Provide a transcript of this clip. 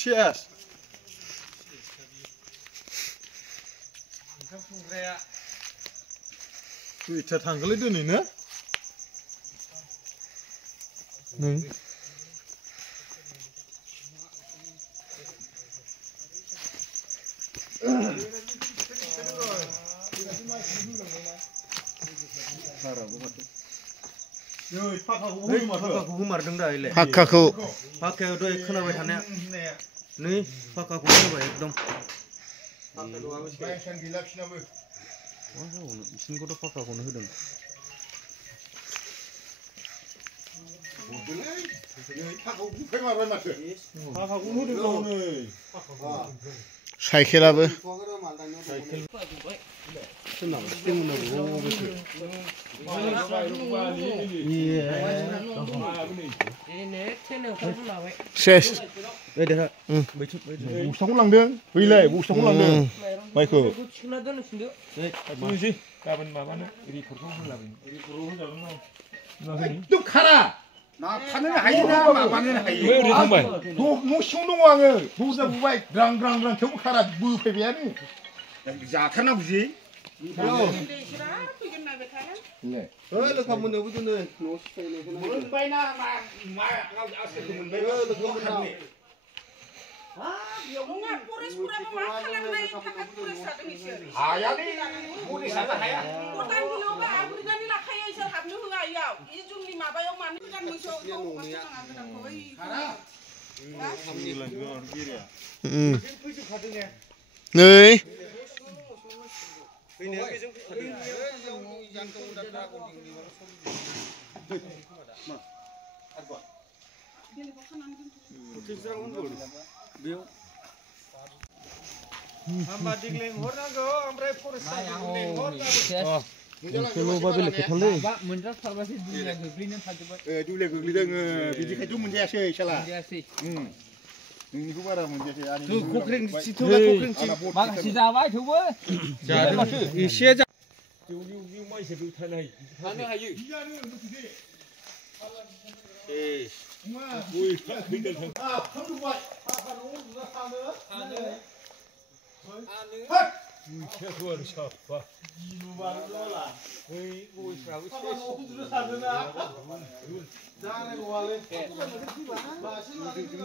Cheers. Twitter tanggalnya itu nih, nah? Nih. Pakkaku marदों दा इले pakkaku pakkaयाव दय खोनाबाय थानाया नै pakkaku खोनाबाय एकदम pakkaखौ आं बायसान गैला फिनाबो मा जाबावनो बिसिनिखौथ' pakkaखौनो होदों pakkaखौ बुफाय मारबाय माथो pakkaखौनो होदों गावनो साइकेलाबो साइकेल सेस बस्थाखौ लांदों बैलाय बस्थाखौ लांदों माइखौ गाबोन माबानो रिपर्टखौ होलाबायनो रिपर्टआव होजागोन एकदम खारा थानो हायोना माबानो हायो न' सिङाव दङ आङो दरजा बुबाय ग्रां ग्रां ग्रां थेवबो खारा बोफैबायानो जाथारनांगौ जि लोखा मोनायावबो दोनो न'आव मोनबायना मा आसोलखौ मोनबाय हायालै फरेस्टआनो हाया नै Hamba digling hurnago, ompray foresta digling hurnago. Kalau babil ketalnya. Pak, menjak farmasi dunia goglin थाजोबबाय. Dunia goglin बिदिखायथ' मोनजायासै साला. मोनजायासै. नोंनिखौ बारा मोनजायासै आरो खख्रें सिथुला खख्रें माखासे जाबाय थेवबो जादों एसे जा जौनि माइसो थानाय थानो हायो गय खैदाल थां फानबाय पापा न'आव उन्दुना थानो मैथाखौ आरो साफा गिलुबालु जाला बै गयफ्राबो पापा न'आव उन्दुना थादोंना जानाय नङालै